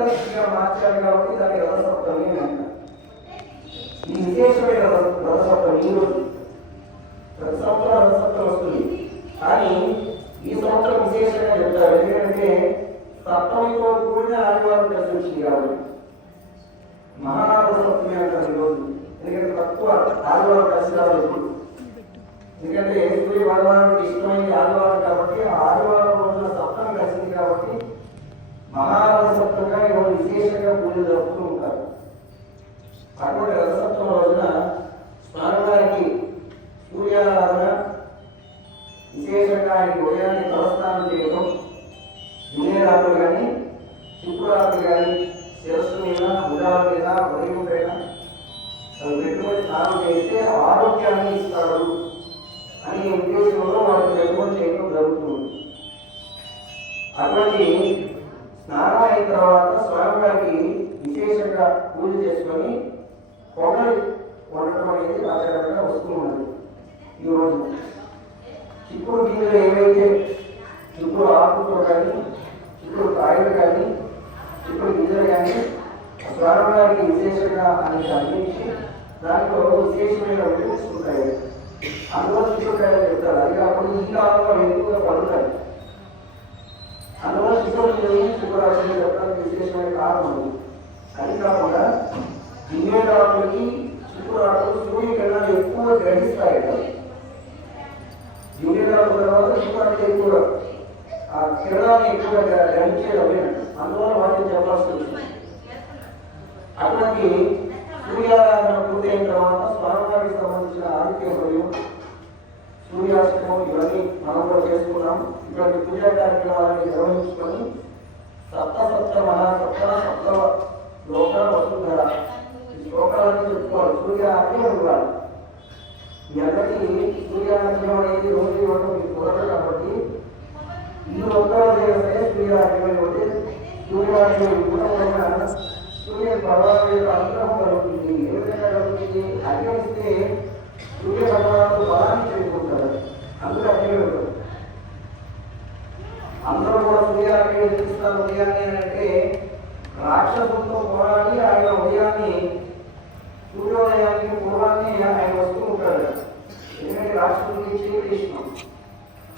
పంచదశిగా మార్చాలి కాబట్టి దాన్ని రథసప్తమి అని అంటారు. ఈ విశేషమైన రథసప్తమి ఈ రోజు ప్రతి సంవత్సరం రథసప్తమి వస్తుంది, కానీ ఈ సంవత్సరం విశేషంగా చెప్తారు. ఎందుకంటే సప్తమితో కూడిన ఆదివారం కలిసి వచ్చింది కాబట్టి మహారథసప్తమి అంటారు ఈరోజు. ఎందుకంటే తక్కువ ఆదివారం కలిసి రావాలి. ఎందుకంటే సూర్య భగవానుడికి ఇష్టమైంది ఆదివారం కాబట్టి ఆ ఆదివారం రోజున సప్తమి కలిసింది కాబట్టి మహారథసప్తంగా ఈరోజు విశేషంగా పూజలు జరుపుతూ ఉంటారు. అటువంటి రథసప్తమి రోజున స్వామివారికి సూర్యారాధన, విశేషంగా ఆయనకి ఉదయాన్ని తలస్నానం చేయడం, జూనియరాత్రులు కానీ శుక్రరాత్రులు కానీ శిరస్సు మీద భుజాల మీద ఉదయం పైన పెట్టుకొని స్నానం చేస్తే ఆరోగ్యాన్ని ఇస్తాడు అనే ఉద్దేశంలో వారికి పెట్టుకొని చేయడం జరుగుతుంది. అటువంటి స్నానం అయిన తర్వాత స్వామివారికి విశేషంగా పూజ చేసుకొని పొగలు వండటం అనేది ఆచారంగా వస్తూ ఉన్నది. ఈరోజు చిక్కుడు గింజలు ఏవైతే చిక్కుడు ఆకుతో కానీ చిక్కుడు కాయలు కానీ చిక్కుడు గింజలు కానీ స్వామివారికి విశేషంగా అనేది అందించి దాంట్లో విశేషమైన వెలుగుస్ ఉంటాయి. అందులో చిక్కుడుకాయలు చెప్తారు. అది కాకుండా ఈ కాలంలో ఎక్కువగా పడుతాయి. అందులో చిక్కుడు చెప్పడానికి విశేషమైన కారణం ఉంది. అది కాకుండా జిమ్మేదారులకి చిక్కుడు ఆటలు సూర్యుడి కన్నా ఎక్కువ గ్రహిస్తాయి. జిమ్మేదారుల తర్వాత చిక్కుడు ఎక్కువ ఆ కిరణాన్ని ఎక్కువగా గ్రహించేది. అందువల్ల వాటిని చెప్పాల్సి ఉంటుంది. అటువంటి సూర్యారాధన పూర్తయిన తర్వాత స్వామివారికి సంబంధించిన ఆదిత్య హృదయం, సూర్యాష్టమం ఇవన్నీ మనం కూడా చేసుకున్నాం. ఇటువంటి పూజా కార్యక్రమాలను నిర్వహించుకొని సప్త మహాసప్త లోక వసుంధర ఈ శ్లోకాలను చెప్పుకోవాలి. సూర్యార్ఘ్యం ఇవ్వాలి. మీ అందరికీ సూర్యార్ఘ్యం అనేది రోజు ఇవ్వడం మీకు కుదరదు కాబట్టి ఈ ఒక్కరో సరే సూర్యార్ఘ్యం ఇవ్వతే సూర్యార్ఘ్యం ఇవ్వడం వలన సూర్య భగవాను యొక్క అనుగ్రహం కలుగుతుంది. ఏ విధంగా కలుగుతుంది? అర్ఘ్యం ఇస్తే సూర్య భగవాను బలాన్ని చేరుకుంటారు. అందుకు అర్ఘ్యం ఇవ్వదు. అందరూ కూడా సూర్యార్ఘ్యం చూపిస్తారు ఉదయాన్ని అని అంటే రాక్షసులతో పోరాడి ఆయన ఉదయాన్ని సూర్యోదయానికి పూర్వాన్ని ఆయన వస్తూ ఉంటాడు. ఎందుకంటే రాక్షసులకి చీకటి ఇష్టం.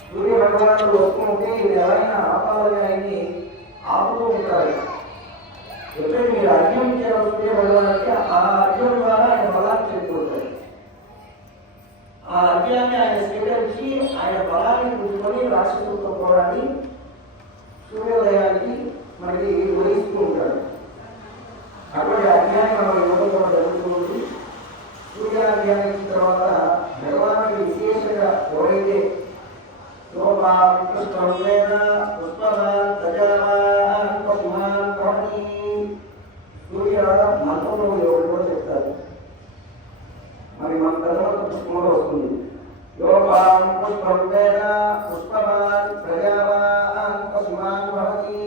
సూర్య భగవానుడు వస్తూ ఉంటే ఇది ఎవరైనా ఆపాలని ఆయన్ని ఆపుతూ ఉంటారు. ఎప్పుడైతే మీరు అర్ఘ్యం ఇచ్చారో సూర్య భగవానికి ఆ అర్ఘ్యం ద్వారా ఆయన బలాన్ని చేరుకుంటారు. ఆ అర్ఘ్యాన్ని ఆయన స్వీకరించి ఆయన బలాన్ని పుచ్చుకొని రాక్షసులతో పోరాడి సూర్యోదయానికి మనకి ఉదయిస్తూ ఉంటాడు. అటువంటి అర్ఘ్యాన్ని మనం ఇవ్వడం కూడా జరుగుతుంది. సూర్యార్ఘ్యాన్ని ఇచ్చిన తర్వాత భగవానికి విశేషంగా ఎవరైతే సూర్య మంత్రంలో ఎవరు కూడా చెప్తారు. మరి మన తర్వాత పుష్పంలో వస్తుంది. యోపాం పుష్పం వేద పుష్పవాన్ ప్రజావాన్ పశుమాన్ భవతి.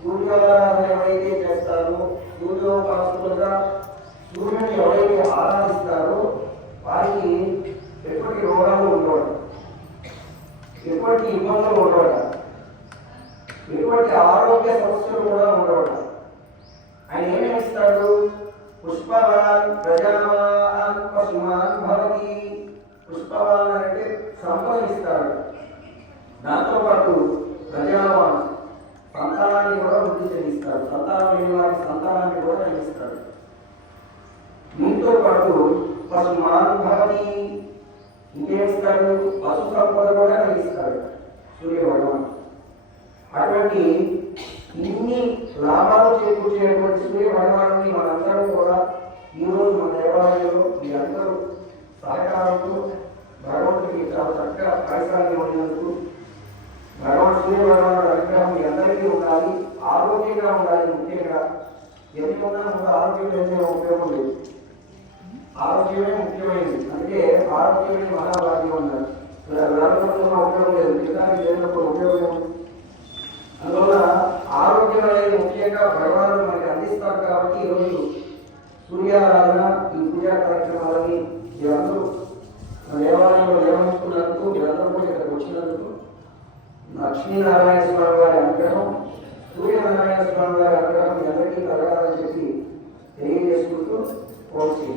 సూర్యోపాసన ఎవరైతే చేస్తారో, సూర్యోపాసకులుగా సూర్యుని ఎవరైతే ఆరాధిస్తారో వారికి ఎటువంటి రోగాలు ఉండవు, ఎటువంటి ఇబ్బందులు ఉండవట, ఎటువంటి ఆరోగ్య సమస్యలు కూడా ఉండవట. ఆయన ఏమేమి ఇస్తాడు? పుష్పవాన్ ప్రజావాన్ పశుమాన్ భవతి. పుష్పవాన్ అంటే సంపాదిస్తాడు. దాంతోపాటు ప్రజావాన్ సంతానాన్ని కూడా వృద్ధి చెందిస్తాడు. సంతానం లేని వారికి సంతానాన్ని కూడా కలిగిస్తాడు. దీంతో పాటు పశుమాన్ భవతి ఇంకేమిస్తాడు? పశు సంపద కూడా కలిగిస్తాడు సూర్య భగవాన్. అటువంటి ఇన్ని లాభాలు చేకూర్చేటువంటి సూర్య భగవాన్ని మనందరూ కూడా ఈరోజు మన దేవాలయంలో మీ అందరూ సహకారంతో భగవంతుడికి చాలా చక్కగా పరిసరాన్ని ఉన్నందుకు భగవాన్ సూర్య భగవానుడు అనుగ్రహం మీ అందరికీ ఉండాలి. ఆరోగ్యంగా ఉండాలి. ముఖ్యంగా ఎందుకున్నా ముందు ఆరోగ్యం లేదే ఉపయోగం లేదు. ఆరోగ్యమే ముఖ్యమైనది. అందుకే ఆరోగ్యమే మహాభాగ్యం ఉన్నారు. ఉపయోగం లేదు. మిగతానికి చేసినప్పుడు ఉపయోగం. అందువల్ల ఆరోగ్యం అనేది ముఖ్యంగా భగవానుడు మనకి అందిస్తారు కాబట్టి ఈరోజు సూర్యారాధన ఈ పూజా కార్యక్రమాలని మీరందరూ దేవాలయంలో నిర్వహించుకున్నందుకు, మీరందరూ కూడా ఇక్కడికి వచ్చినందుకు లక్ష్మీనారాయణ స్వామి వారి అనుగ్రహం, సూర్యనారాయణ స్వామి వారి అనుగ్రహం కలగాలని చెప్పి తెలియజేసుకుంటూ ఓం శ్రీ